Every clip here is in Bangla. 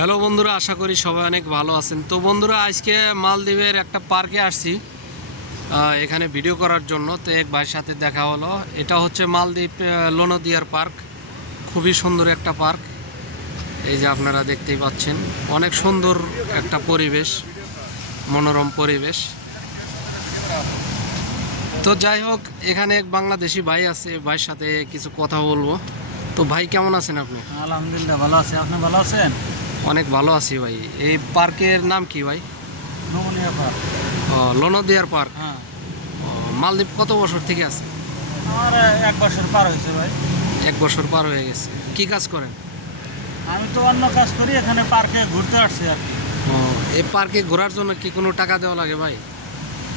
হ্যালো বন্ধুরা, আশা করি সবাই অনেক ভালো আছেন। তো বন্ধুরা, আজকে মালদ্বীপের একটা পার্কে আসছি এখানে ভিডিও করার জন্য। তো এক ভাইয়ের সাথে দেখা হলো। এটা হচ্ছে মালদ্বীপ লোনদিয়ার পার্ক। খুবই সুন্দর একটা পার্ক। এই যে আপনারা দেখতেই পাচ্ছেন, অনেক সুন্দর একটা পরিবেশ, মনোরম পরিবেশ। তো যাই হোক, এখানে এক বাংলাদেশি ভাই আছে ভাইয়ের সাথে কিছু কথা বলব। তো ভাই, কেমন আছেন আপনি? আলহামদুলিল্লাহ, ভালো আছি। আপনি ভালো আছেন? অনেক ভালো আছি ভাই। এই পার্কের নাম কি ভাই? নমনীয় পার্ক। ও, লোনদিয়ার পার্ক। হ্যাঁ। মালদ্বীপ কত বছর থেকে আছে? আমার এক বছর পার হয়েছে ভাই। এক বছর পার হয়ে গেছে। কি কাজ করেন? আমি তো অন্য কাজ করি এখানে পার্কে ঘুরতে আসছি আর কি। ও, এই পার্কে ঘোরার জন্য কি কোনো টাকা দেওয়া লাগে ভাই?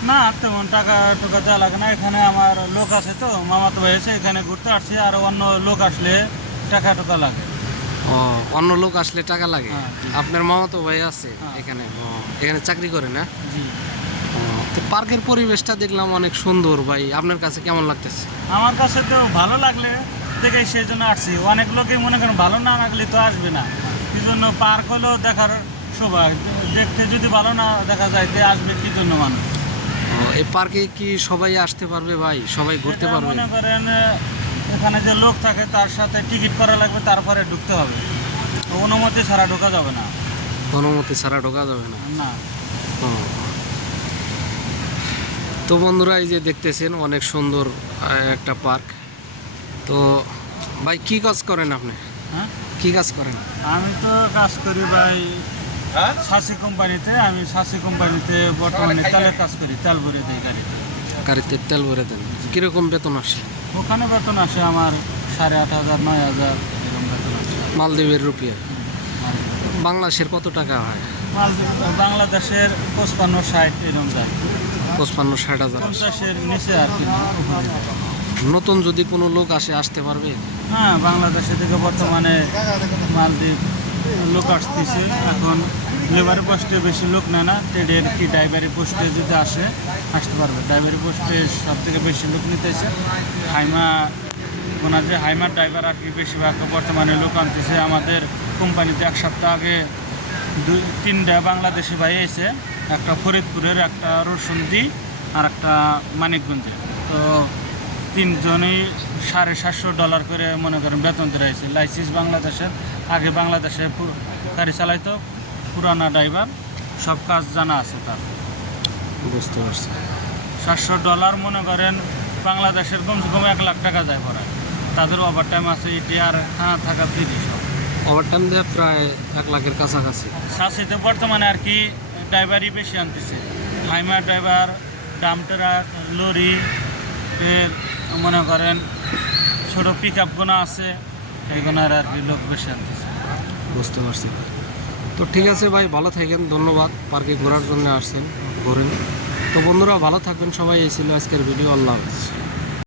না তেমন টাকা টাকা দেওয়া লাগে না। এখানে আমার লোক আছে তো মামাতো ভাই আছে এখানে ঘুরতে আসছি। আর অন্য লোক আসলে টাকা টাকা লাগে। ও অন্য লোক আসলে টাকা লাগে। হ্যাঁ। আপনার মামা তো ভাই আছে হ্যাঁ। এখানে এখানে চাকরি করে না? তো পার্কের পরিবেশটা দেখলাম অনেক সুন্দর ভাই আপনার কাছে কেমন লাগতেছে? আমার কাছে তো ভালো লাগলে দেখে সেই জন্য আসছি। অনেক লোকই মনে করেন ভালো না লাগলে তো আসবে না। এই জন্য পার্ক হলো দেখার শোভা দেখতে যদি ভালো না দেখা যায় তে আসবে কি জন্য মানুষ? এই পার্কে কি সবাই আসতে পারবে ভাই? সবাই ঘুরতে পারবে? মনে করেন এখানে যে লোক থাকে তার সাথে টিকিট করা লাগবে তারপরে ঢুকতে হবে। অনুমতি ছাড়া ঢোকা যাবে না। অনুমতি ছাড়া ঢোকা যাবে না? না। ও। তো বন্ধুরা এই যে দেখতেছেন অনেক সুন্দর একটা পার্ক। তো ভাই কি কাজ করেন আপনি? হ্যাঁ? কি কাজ করেন? আমি তো কাজ করি ভাই সাসি কোম্পানিতে। আমি সাসি কোম্পানিতে বর্তমানে তেলের কাজ করি তেল ভরে দিই গাড়িতে। গাড়িতে তেল ভরে দেন। কীরকম বেতন আসে? ওখানে বেতন আসে আমার সাড়ে আট হাজার নয় হাজার এরকম বেতন আসে। মালদ্বীপের রুপিয়া? বাংলাদেশের কত টাকা হয়? বাংলাদেশের পঁচপান্ন ষাট এরকম যায়। পঁচপান্ন ষাট হাজার। পঞ্চাশের নিচে আর কি। নতুন যদি কোনো লোক আসে আসতে পারবে? হ্যাঁ বাংলাদেশে থেকে বর্তমানে মালদ্বীপ লোক আসতেছে। এখন লেবারি পোস্টে বেশি লোক নেয় না ট্রেডের কি ড্রাইভারি পোস্টে যদি আসে, আসতে পারবে। ড্রাইভারি পোস্টে সব থেকে বেশি লোক নিতেছে হাইমা, ওনার যে হাইমার ড্রাইভার আর কি বেশিরভাগ বর্তমানে লোক আনতেছে আমাদের কোম্পানিতে। এক সপ্তাহ আগে দুই, তিনটা বাংলাদেশি ভাই এসে, একটা ফরিদপুরের, একটা রসুন্দি আর একটা মানিকগঞ্জে। তো তিনজনই সাড়ে সাতশো ডলার করে মনে করেন বেতন দিয়েছে লাইসেন্স বাংলাদেশের, আগে বাংলাদেশে গাড়ি চালাইতো। পুরানা ড্রাইভার সব কাজ জানা আছে তার। বুঝতে পারছি। সাতশো ডলার মনে করেন বাংলাদেশের কমসে কম এক লাখ টাকা যায় পড়ায়। তাদের ওভার টাইম আছে এটি আর হ্যাঁ থাকা দিদি সব। ওভার টাইম দেয় প্রায় এক লাখের কাছাকাছি। সাসিতে বর্তমানে আর কি ড্রাইভারই বেশি আনতেছে। হাইমার ড্রাইভার ডাম ট্রাক লরি এর মনে করেন ছোটো পিক আপগুলো আছে এইগুলোর আর কি লোক বেশি আনতেছে। বুঝতে পারছি। তো ঠিক আছে ভাই, ভালো থাকেন, ধন্যবাদ। পার্কে ঘোরার জন্য আসছেন, ঘোরেন। তো বন্ধুরা, ভালো থাকবেন সবাই, এই ছিল আজকের ভিডিও। আল্লাহ হাফেজ।